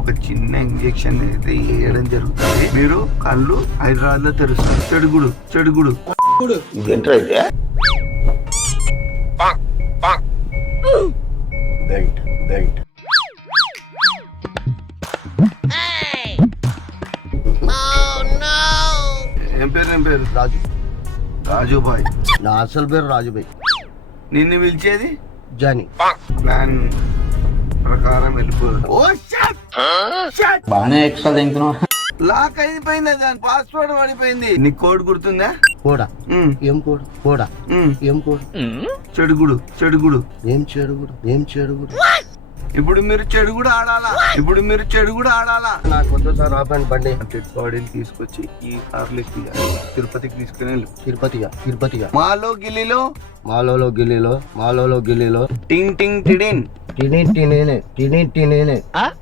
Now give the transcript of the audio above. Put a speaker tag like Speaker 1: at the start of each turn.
Speaker 1: ఒక చిన్న ఇంజెక్షన్ అయితే వేయడం జరుగుతుంది. మీరు కళ్ళు హైదరాబాద్ లో తెరుస్తారు. చెడుగుడు ఏం పేరు? రాజుబాయ్.
Speaker 2: నా అసలు పేరు రాజుబాయ్.
Speaker 1: నిన్ను పిలిచేది
Speaker 2: జానీ.
Speaker 1: ప్లాన్ ప్రకారం వెళ్ళిపోదు.
Speaker 3: బాగానే ఎక్స్ట్రా తింటున్నావు.
Speaker 1: లాక్ అయిపోయింది, దాని పాస్వర్డ్ పడిపోయింది. నీ కోడ్ గుర్తుందా?
Speaker 2: కోడా? ఏం కోడ్? కోడా? ఏం కోడ్?
Speaker 1: చెడుగుడు.
Speaker 2: ఏం చెడుగుడు?
Speaker 1: ఇప్పుడు మీరు చెడుగుడు ఆడాలా.
Speaker 2: నాకు వద్దు సార్, ఆపండి బండి.
Speaker 1: డెడ్ బాడీని తీసుకొచ్చి ఈ కార్లు తిరుపతికి తీసుకుని వెళ్ళు.
Speaker 2: తిరుపతిగా.
Speaker 1: మాలో గిల్లీలో
Speaker 2: మాలోలో గిల్లీలో
Speaker 1: టింగ్ టింగ్ టిడిన్
Speaker 2: టిని